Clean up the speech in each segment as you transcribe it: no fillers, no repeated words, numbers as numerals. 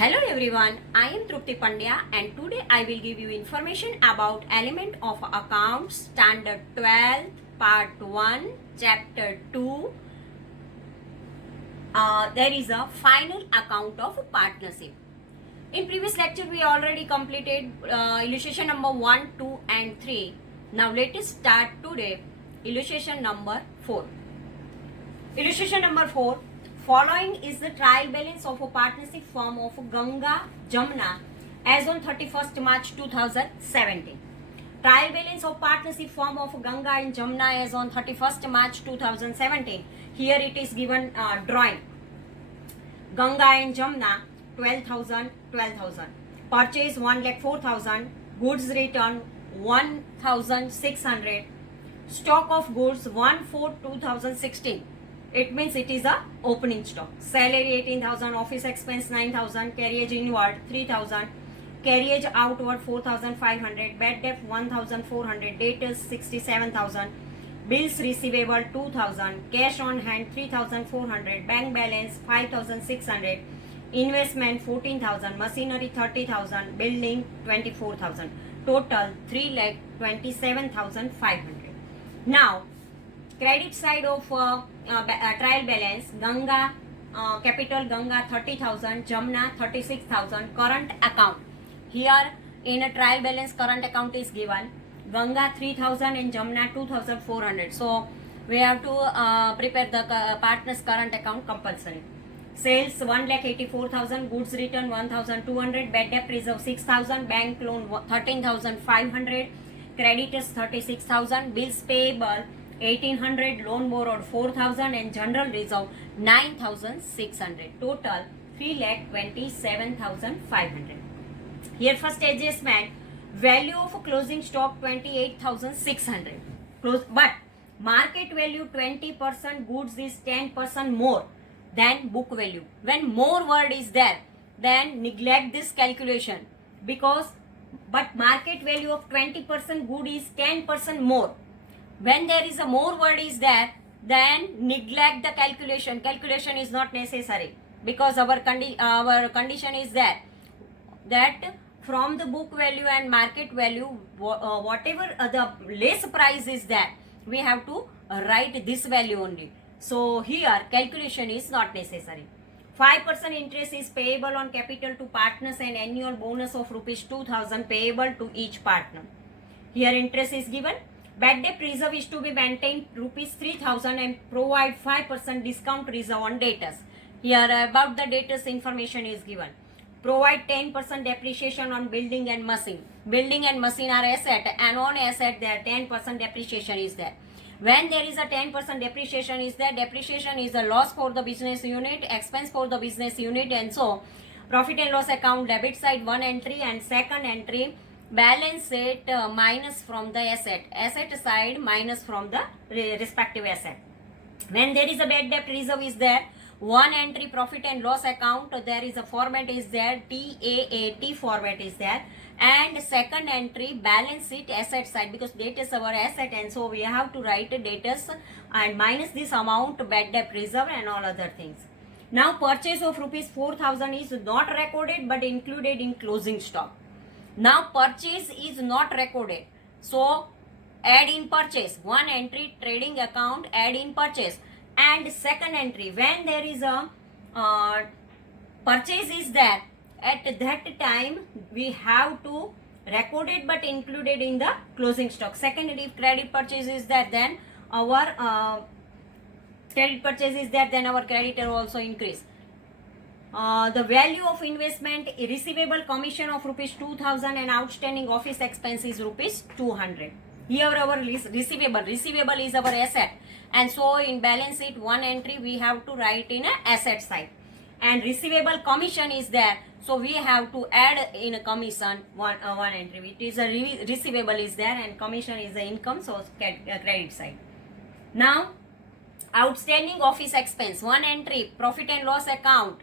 Hello everyone, I am Trupti Pandya and today I will give you information about element of accounts standard 12 part 1 chapter 2. There is a final account of partnership. In previous lecture we already completed illustration number 1, 2 and 3. Now let us start today illustration number 4. Illustration number 4. Following is the trial balance of a partnership firm of Ganga Jamna as on 31st March 2017. Trial balance of partnership firm of Ganga and Jamna as on 31st March 2017. Here it is given drawing. Ganga and Jamna 12,000. Purchase 1,04,000. Goods return 1,600. Stock of goods 1/4/2016. It means it is a opening stock. Salary 18,000, office expense 9,000, carriage inward 3,000, carriage outward 4,500, bad debt 1,400, debtors 67,000, bills receivable 2,000, cash on hand 3,400, bank balance 5,600, investment 14,000, machinery 30,000, building 24,000. Total 3,27,500. Now, credit side of trial balance, Ganga capital Ganga 30,000, Jamna 36,000. Current account, here in a trial balance current account is given Ganga 3,000 and Jamna 2,400. So we have to prepare the partners current account compulsory. Sales 1,84,000, goods return 1,200, bad debt reserve 6,000, bank loan 13,500, creditors 36,000, bills payable 1,800, loan borrowed 4,000 and general reserve 9,600. Total 3,27,500. Here first adjustment, value of closing stock 28,600. But market value 20%, goods is 10% more than book value. When more word is there, then neglect this calculation but market value of 20%, good is 10% more. When there is a more word is there, then neglect the calculation. Calculation is not necessary because our condition is that from the book value and market value, whatever the less price is there, we have to write this value only. So here calculation is not necessary. 5% interest is payable on capital to partners and annual bonus of rupees 2,000 payable to each partner. Here interest is given. Bad debt reserve is to be maintained rupees 3,000 and provide 5% discount reserve on debtors. Here about the debtors information is given. Provide 10% depreciation on building and machine. Building and machine are asset, and on asset there 10% depreciation is there. When there is a 10% depreciation is there, depreciation is a loss for the business unit, expense for the business unit, and so profit and loss account debit side one entry and second entry balance it minus from the asset side minus from the respective asset. When there is a bad debt reserve is there, one entry profit and loss account, there is a format is there, TAAT format is there, and second entry balance sheet asset side, because data is our asset and so we have to write debtors and minus this amount bad debt reserve and all other things. Now purchase of rupees 4,000 is not recorded but included in closing stock. Now purchase is not recorded, so add in purchase, one entry trading account, add in purchase, and second entry when there is a purchase is there, at that time we have to record it but included in the closing stock. Second, if credit purchase is there, then our credit purchase is there, then our creditor also increase. The value of investment, receivable commission of rupees 2,000 and outstanding office expense is rupees 200. Here our receivable is our asset, and so in balance sheet one entry we have to write in a asset side, and receivable commission is there, so we have to add in a commission one entry. It is a receivable is there and commission is the income, so credit side. Now outstanding office expense, one entry profit and loss account,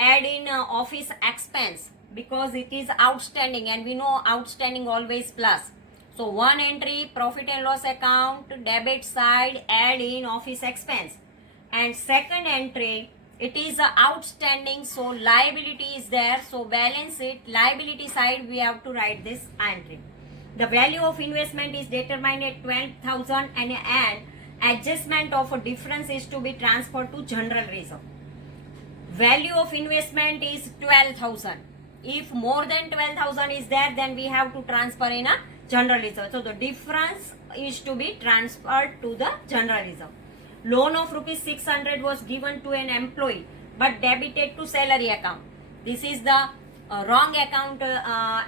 add in office expense because it is outstanding and we know outstanding always plus. So one entry profit and loss account debit side, add in office expense, and second entry it is outstanding, so liability is there, so balance it, liability side we have to write this entry. The value of investment is determined at 12,000 and an adjustment of a difference is to be transferred to general reserve. Value of investment is 12,000. If more than 12,000 is there, then we have to transfer in a general reserve. So the difference is to be transferred to the general reserve. Loan of rupees 600 was given to an employee but debited to salary account. This is the wrong account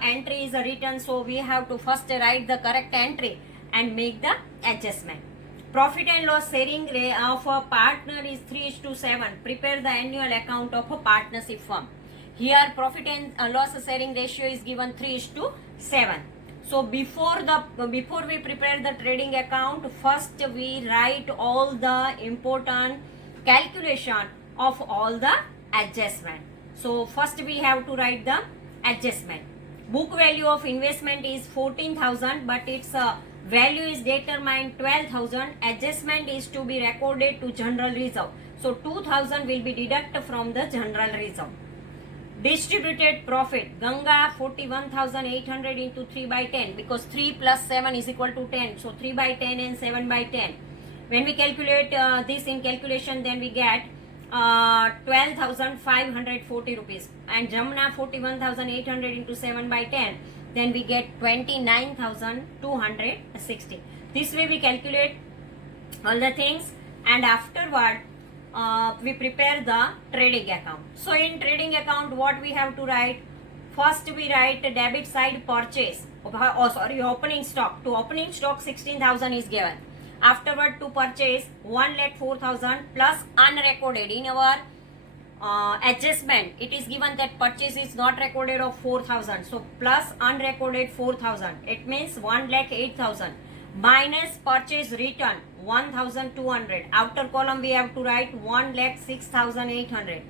entry is written, so we have to first write the correct entry and make the adjustment. Profit and loss sharing of a partner is 3:7. Prepare the annual account of a partnership firm. Here profit and loss sharing ratio is given 3:7. So before we prepare the trading account, first we write all the important calculation of all the adjustment. So first we have to write the adjustment. Book value of investment is 14,000, but its value is determined 12,000. Adjustment is to be recorded to general reserve. So 2,000 will be deducted from the general reserve. Distributed profit, Ganga 41,800 into 3 by 10, because 3 plus 7 is equal to 10. So 3 by 10 and 7 by 10. When we calculate this in calculation, then we get 12,540 rupees. And Jamna 41,800 into 7 by 10, then we get 29,260. This way we calculate all the things, and afterward we prepare the trading account. So in trading account, what we have to write? First we write debit side purchase. Opening stock. To opening stock 16,000 is given. Afterward to purchase 1,04,000 plus unrecorded. In our adjustment, it is given that purchase is not recorded of 4,000. So plus unrecorded 4,000. It means 1,08,000 minus purchase return 1,200. Outer column we have to write 1,06,800.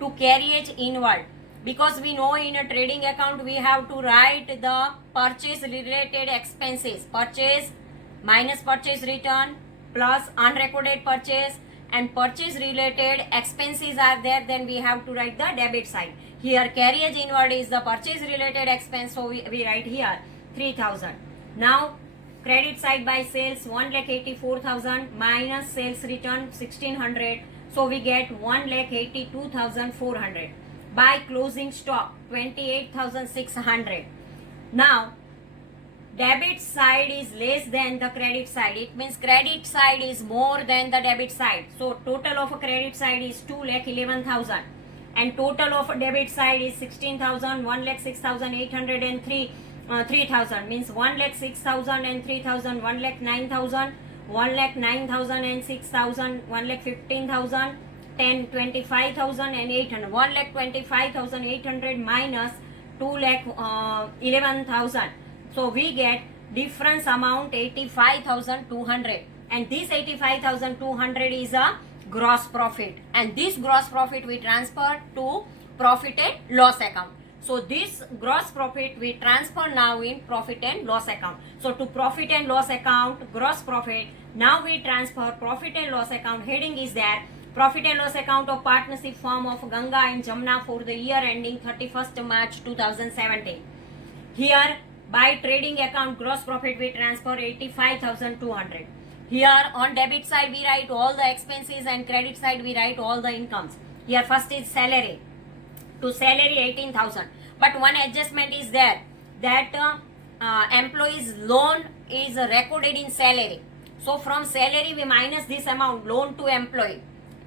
To carriage inward, because we know in a trading account we have to write the purchase related expenses. Purchase minus purchase return plus unrecorded purchase, and purchase related expenses are there, then we have to write the debit side. Here carriage inward is the purchase related expense, so we write here 3,000. Now credit side by sales 1,84,000 minus sales return 1,600, so we get 1,82,400. By closing stock 28,600. Now debit side is less than the credit side. It means credit side is more than the debit side. So total of a credit side is 2,11,000 and total of a debit side is 16,000, 1,06,800 and 3,000, means 1,06,000 and 3,000, 1,09,000, 1,09,000 and 6,000, 1,15,000, 10, 25,000 and 800. 1,25,800 minus 2,11,000. So we get difference amount 85,200, and this 85,200 is a gross profit, and this gross profit we transfer to profit and loss account. So this gross profit we transfer now in profit and loss account. So to profit and loss account, gross profit, now we transfer profit and loss account. Heading is there, profit and loss account of partnership firm of Ganga and Jamna for the year ending 31st March 2017. Here by trading account gross profit we transfer 85,200. Here on debit side we write all the expenses and credit side we write all the incomes. Here first is salary. To salary 18,000. But one adjustment is there, that employee's loan is recorded in salary. So from salary we minus this amount, loan to employee,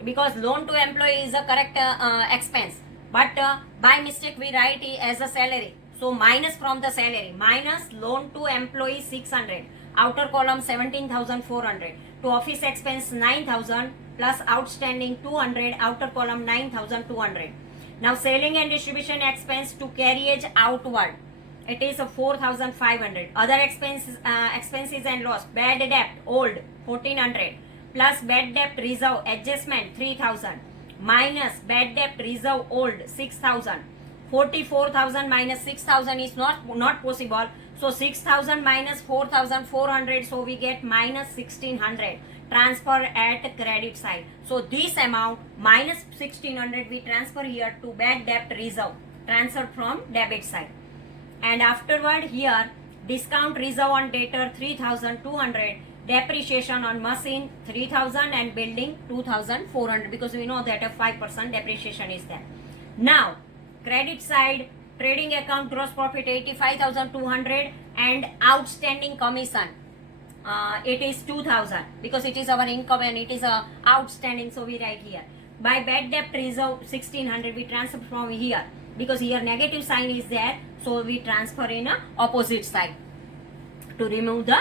because loan to employee is a correct expense. But by mistake we write it as a salary. So minus from the salary, minus loan to employee 600, outer column 17,400, to office expense 9,000 plus outstanding 200, outer column 9,200. Now selling and distribution expense to carriage outward, it is 4,500. Other expenses and loss, bad debt old 1,400 plus bad debt reserve adjustment 3,000 minus bad debt reserve old 6,000. 44,000 minus 6,000 is not possible. So 6,000 minus 4,400, so we get minus 1,600. transfer at credit side. So this amount minus 1600 we transfer here to bad debt reserve, transferred from debit side. And afterward here discount reserve on debtor 3200, depreciation on machine 3000 and building 2400, because we know that a 5% depreciation is there. Now credit side, trading account gross profit 85,200 and outstanding commission it is 2000, because it is our income and it is outstanding, so we write here. By bad debt reserve 1600 we transfer from here, because here negative sign is there, so we transfer in a opposite side to remove the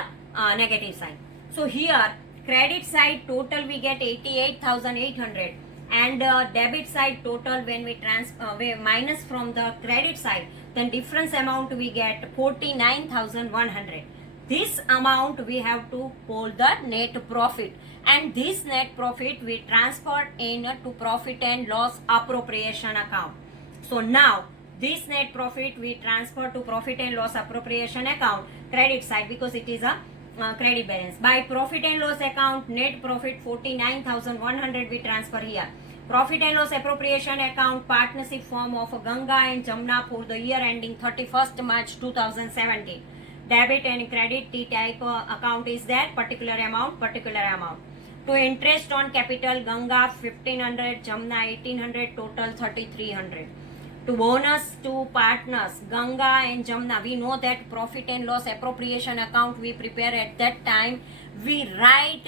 negative sign. So here credit side total we get 88,800 and debit side total when we minus from the credit side, then difference amount we get 49,100. This amount we have to call the net profit, and this net profit we transfer in to profit and loss appropriation account. So now this net profit we transfer to profit and loss appropriation account, credit side, because it is a credit balance. By profit and loss account, net profit 49,100 we transfer here. Profit and loss appropriation account, partnership firm of Ganga and Jamna for the year ending 31st March 2017. Debit and credit T type account is there, particular amount. To interest on capital, Ganga 1500, Jamna 1800, total 3300. To bonus to partners, Ganga and Jamna, we know that profit and loss appropriation account we prepare at that time. We write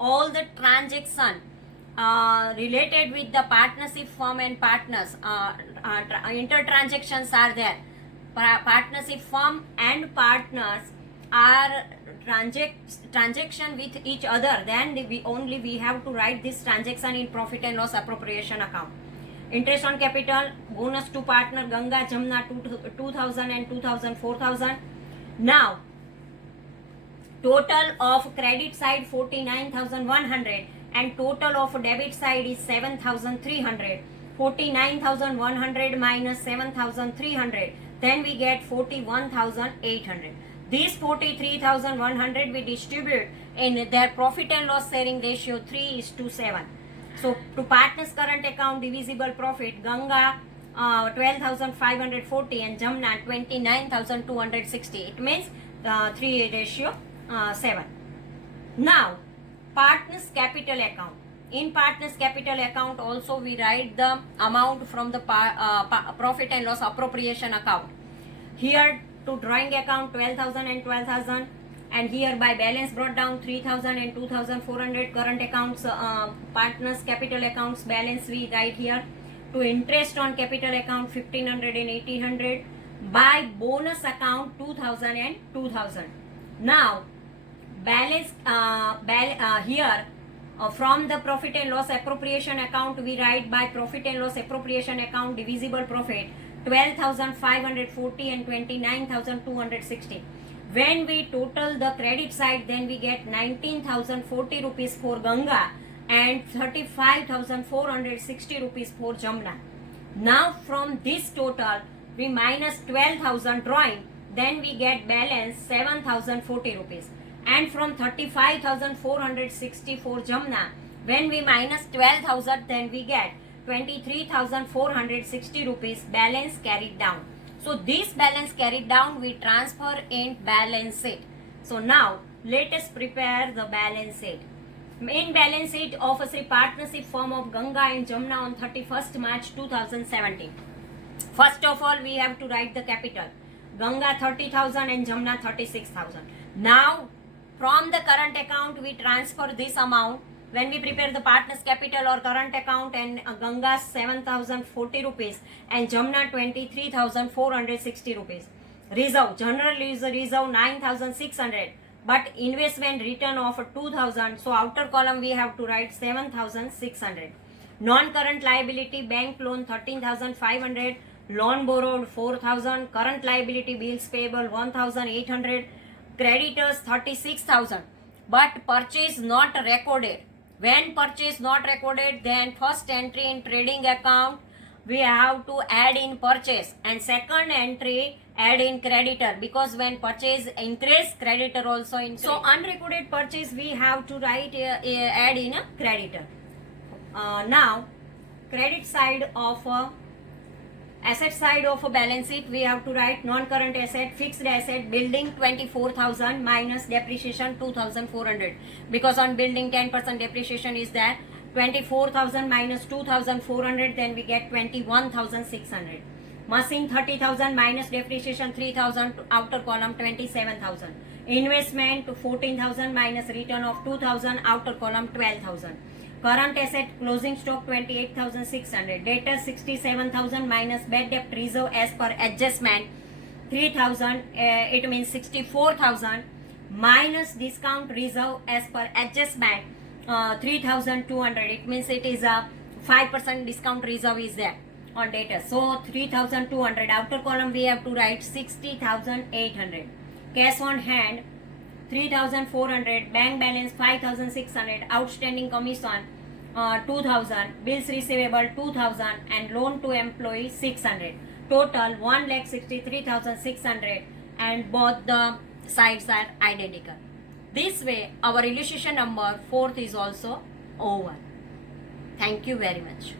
all the transaction related with the partnership firm and partners. Inter-transactions are there. Partnership firm and partners are transaction with each other, then we have to write this transaction in profit and loss appropriation account. Interest on capital, bonus to partner, Ganga, Jamna 2000 and 2000, 4000. Now total of credit side 49,100 and total of debit side is 7,300. 49,100 minus 7,300, then we get 41,800. These 43,100 we distribute in their profit and loss sharing ratio 3:7. So to partners current account divisible profit, Ganga 12,540 and Jamna 29,260. It means 3:7. Now partners capital account. In partners capital account also we write the amount from the profit and loss appropriation account. Here to drawing account 12,000 and 12,000, and here by balance brought down 3,000 and 2,400. Current accounts partners capital accounts balance we write here. To interest on capital account 1,500 and 1,800. By bonus account 2,000 and 2,000. Now balance here from the profit and loss appropriation account we write by profit and loss appropriation account divisible profit 12,540 and 29,260. When we total the credit side, then we get 19,040 rupees for Ganga and 35,460 rupees for Jamna. Now from this total we minus 12,000 drawing, then we get balance 7,040 rupees. And from 35,460 for Jamna, when we minus 12,000, then we get 23,460 rupees balance carried down. So this balance carried down we transfer in balance sheet. So now let us prepare the balance sheet. In balance sheet of a partnership firm of Ganga and Jamna on 31st March 2017. First of all we have to write the capital. Ganga 30,000 and Jamna 36,000. Now from the current account we transfer this amount. When we prepare the partner's capital or current account, and Ganga 7,040 rupees and Jamna 23,460 rupees. Reserve, general reserve 9,600, but investment return of 2,000, so outer column we have to write 7,600. Non-current liability, bank loan 13,500, loan borrowed 4,000, current liability bills payable 1,800, creditors 36,000, but purchase not recorded. When purchase not recorded, then first entry in trading account we have to add in purchase, and second entry add in creditor, because when purchase increase, creditor also increase. So unrecorded purchase we have to write add in a creditor. Now credit side of asset side of a balance sheet, we have to write non-current asset, fixed asset, building 24,000 minus depreciation 2,400, because on building 10% depreciation is there. 24,000 minus 2,400, then we get 21,600. Machine 30,000 minus depreciation 3,000, outer column 27,000. Investment 14,000 minus return of 2,000, outer column 12,000. Current asset closing stock 28,600. Debtors 67,000 minus bad debt reserve as per adjustment 3,000. It means 64,000 minus discount reserve as per adjustment 3,200. It means it is a 5% discount reserve is there on debtors. So 3,200. Outer column we have to write 60,800. Cash on hand 3,400, bank balance 5,600, outstanding commission 2,000, bills receivable 2,000, and loan to employee 600. Total 1,63,600, and both the sides are identical. This way our illustration number 4th is also over. Thank you very much.